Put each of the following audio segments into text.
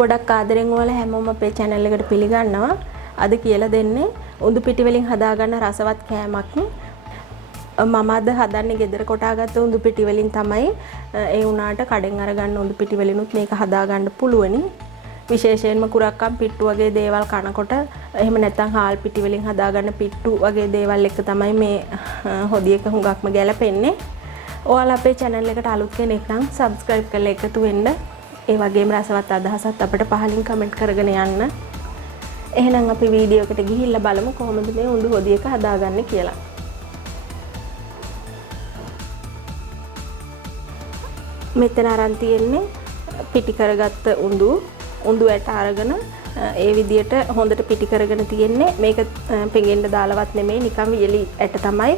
ගොඩක් ආදරෙන් ඔයාලා හැමෝම අපේ channel එකට පිළිගන්නවා. අද කියලා දෙන්නේ උඳු පිටි වලින් හදාගන්න රසවත් කෑමක්. මම අද හදන්නේ ගෙදර කොටාගත්ත උඳු පිටි වලින් තමයි. ඒ වුණාට කඩෙන් අරගන්න උඳු පිටි වලිනුත් මේක හදාගන්න පුළුවනි. විශේෂයෙන්ම කුරක්කම් පිට්ටු වගේ දේවල් කනකොට එහෙම නැත්නම් හාල් පිටි වලින් හදාගන්න පිට්ටු වගේ දේවල් එක තමයි මේ හොදියක හුඟක්ම ගැලපෙන්නේ. ඔයාලා අපේ channel එකට අලුත් කෙනෙක් නම් subscribe කරලා එකතු වෙන්න. ඒ වගේම රසවත් අදහසත් අපිට පහලින් කමෙන්ට් කරගෙන යන්න. එහෙනම් අපි වීඩියෝ එකට ගිහිල්ලා බලමු කොහොමද මේ උඳු හොදියක හදාගන්නේ කියලා. මෙතන අරන් තියෙන්නේ පිටි කරගත්ත උඳු ඇට අරගෙන ඒ විදියට හොඳට පිටි කරගෙන තියෙන්නේ. මේක පෙඟෙන්න දාලවත් නෙමෙයි, නිකන් වියලි ඇට තමයි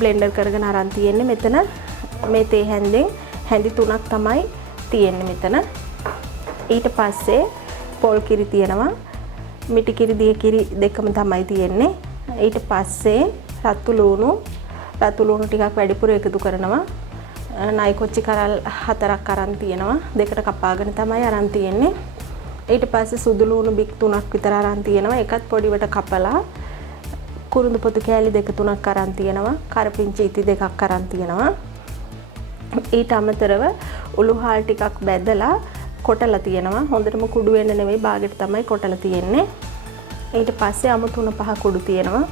බ්ලෙන්ඩර් කරගෙන අරන් තියෙන්නේ. මෙතන මේ තේ හැන්දෙන් හැඳි 3ක් තමයි තියෙන්නේ මෙතන. ඊට පස්සේ පොල් කිරි තියෙනවා, මිටි කිරි දිය කිරි දෙකම තමයි තියෙන්නේ. ඊට පස්සේ රතු ලුණු ටිකක් වැඩිපුර එකතු කරනවා. නයි කොච්චි කරල් 4ක් අරන් තියෙනවා, දෙකට කපාගෙන තමයි අරන් තියෙන්නේ. ඊට පස්සේ සුදු ලුණු බික් 3ක් විතර අරන් තියෙනවා, එකත් පොඩිවට කපලා. කුරුඳු පොතු කෑලි 2-3ක් අරන් තියෙනවා, කරපිංචි ඉති 2ක් අරන් තියෙනවා. ඊට අමතරව උළු හාල් ටිකක් බැදලා කොටලා තියෙනවා. හොඳටම කුඩු වෙන්න නෙවෙයි, බාගෙට තමයි කොටලා තියෙන්නේ. ඊට පස්සේ අමු 3-5 කුඩු තියෙනවා.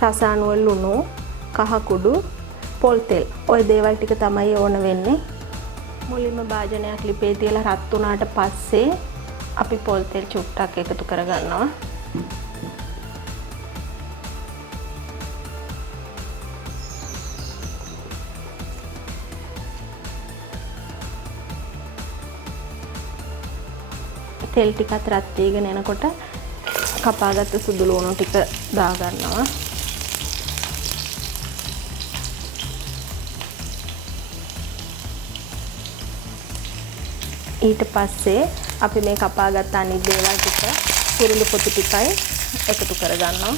රස අනුව ලුණු, කහ කුඩු, පොල් තෙල්. ওই දේවල් ටික තමයි ඕන වෙන්නේ. මුලින්ම භාජනයක් ලිපේ තියලා රත් වුණාට පස්සේ අපි පොල් තෙල් චුට්ටක් එකතු කරගන්නවා. තෙල් ටිකත් රත් වීගෙන එනකොට කපාගත්ත සුදු ලුණු ටික දා ගන්නවා. ඊට පස්සේ අපි මේ කපාගත්ත අනිත් දේවල් ටික කුරුඳු පොතු ටිකයි එකතු කරගන්නවා.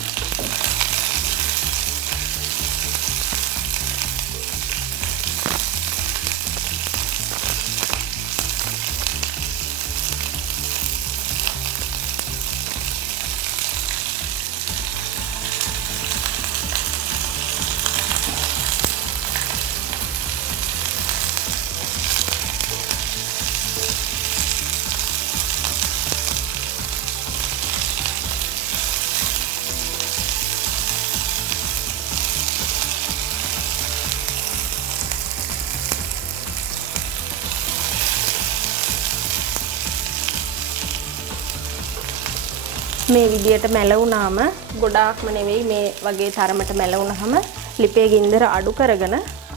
මේ විදියට මැලවුනාම ගොඩාක්ම නෙවෙයි, මේ වගේ තරමට මැලවුනහම ලිපේ ගින්දර අඩු කරගෙන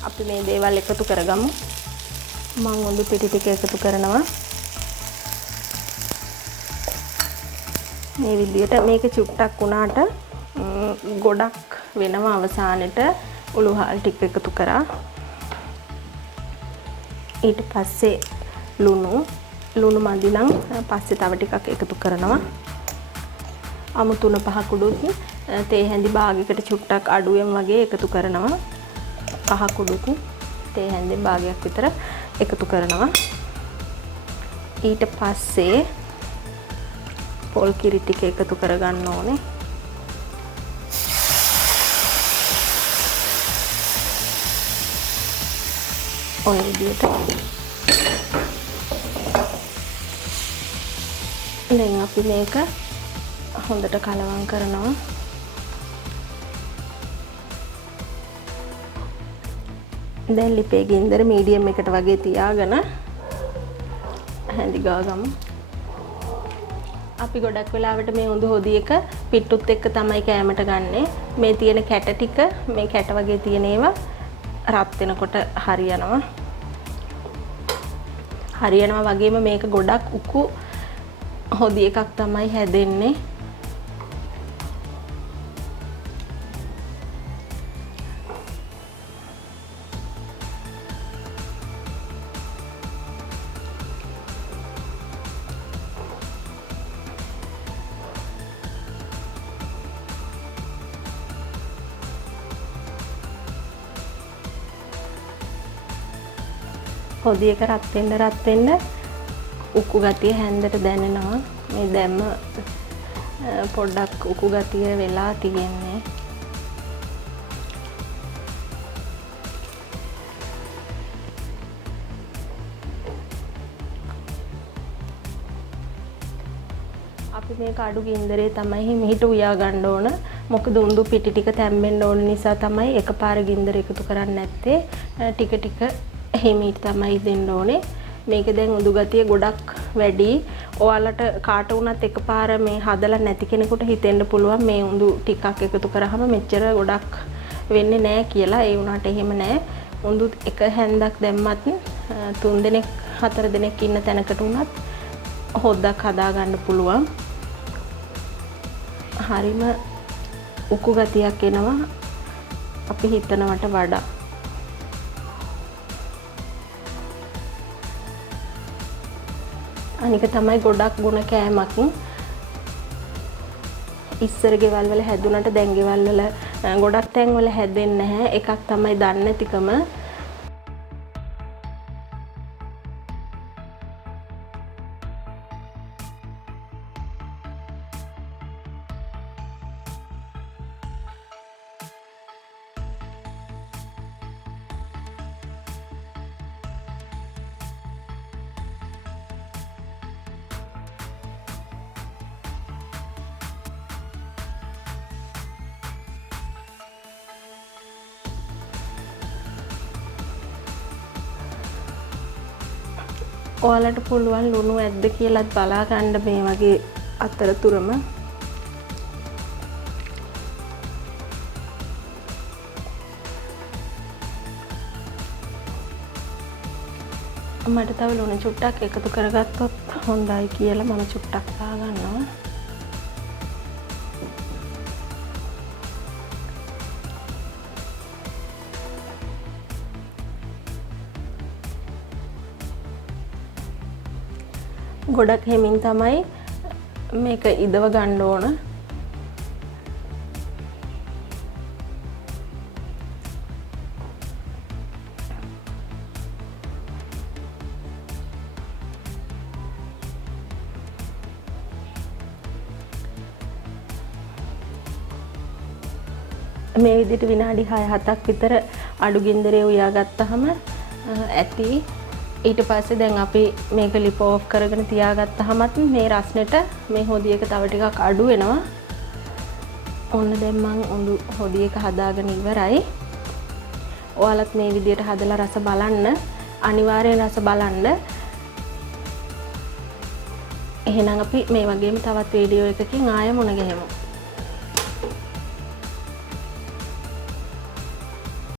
අපි මේ දේවල් එකතු කරගමු. මම උඳු පිටි ටික එකතු කරනවා. මේ විදියට මේක චුට්ටක් වුණාට ගොඩක් වෙනවා. අවසානෙට උළු හාල් ටික එකතු කරා. ඊට පස්සේ ලුණු මදි නම් පස්සේ තව ටිකක් එකතු කරනවා. අමු 3-5 කුඩුත් තේ හැඳි භාගයකට චුට්ටක් අඩුවෙන් වගේ එකතු කරනවා. කහ කුඩුත් තේ හැඳි භාගයක් විතර එකතු කරනවා. ඊට පස්සේ පොල් කිරි ටික එකතු කරගන්න ඕනේ. ඔය විදිහට. දැන් අපි මේක හොඳට කලවම් කරනවා. දැන් ලිපේ ගින්දර මීඩියම් එකට වගේ තියාගෙන හැඳි ගාගමු. අපි ගොඩක් වෙලාවට මේ උඳු හොදියක පිට්ටුත් එක්ක තමයි කෑමට ගන්නෙ. මේ තියෙන කැට ටික, මේ කැට වගේ තියෙන ඒවා රත් වෙනකොට හරියනවා. වගේම මේක ගොඩක් උකු හොදි එකක් තමයි හැදෙන්නේ. හොදි එක රත් වෙන්න උකු ගතිය හැන්දට දැනෙනවා. මේ දැම්ම පොඩ්ඩක් උකු ගතිය වෙලා තියෙන්නේ. අපි මේක අඩු ගින්දරේ තමයි මෙහිට උයා ගන්න ඕන. මොකද උඳු පිටි ටික තැම්බෙන්න ඕන නිසා තමයි එකපාර ගින්දර එකතු කරන්නේ නැත්තේ. ටික ටික හිමීට තමයි දෙන්න ඕනේ. මේක දැන් උඳු ගතිය ගොඩක් වැඩි. ඔයාලට කාට වුණත් එකපාර මේ හදලා නැති කෙනෙකුට හිතෙන්න පුළුවන් මේ උඳු ටිකක් එකතු කරාම මෙච්චර ගොඩක් වෙන්නේ නැහැ කියලා. ඒ වුණාට එහෙම නැහැ. උඳු එක හැන්දක් දැම්මත් 3 දෙනෙක් 4 දෙනෙක් ඉන්න තැනකට වුණත් හොද්දක් හදා ගන්න පුළුවන්. හරිම උකු ගතියක් එනවා අපි හිතනවට වඩා. අනික තමයි ගොඩක් ගුණ කෑමක්. ඉස්සර ගෙවල් වල හැදුනට දැන් ගෙවල් වල ගොඩක් තැන් වල හැදෙන්නේ නැහැ. එකක් තමයි දන්නේ නැතිකම. ඔයාලට පුළුවන් ලුණු ඇද්ද කියලාත් බලා ගන්න මේ වගේ අතරතුරම. මට තව ලුණු චුට්ටක් එකතු කරගත්තොත් හොඳයි කියලා මම චුට්ටක් දාගන්නවා. ගොඩක් හිමින් තමයි මේක ඉදව ගන්න ඕන. මේ විදිහට විනාඩි 6-7ක් විතර අඩු ගින්දරේ උයා ගත්තාම ඇති. ඊට පස්සේ දැන් අපි මේක ලිප් ඔෆ් කරගෙන තියාගත්තාමත් මේ රස්නෙට මේ හොදි එක තව ටිකක් අඩු වෙනවා. ඔන්න දැන් මම උඳු හොදි එක හදාගෙන ඉවරයි. ඔයාලත් මේ විදිහට හදලා රස බලන්න. අනිවාර්යෙන් රස බලන්න. එහෙනම් අපි මේ වගේම තවත් වීඩියෝ එකකින් ආයෙ මුණ ගැහෙමු.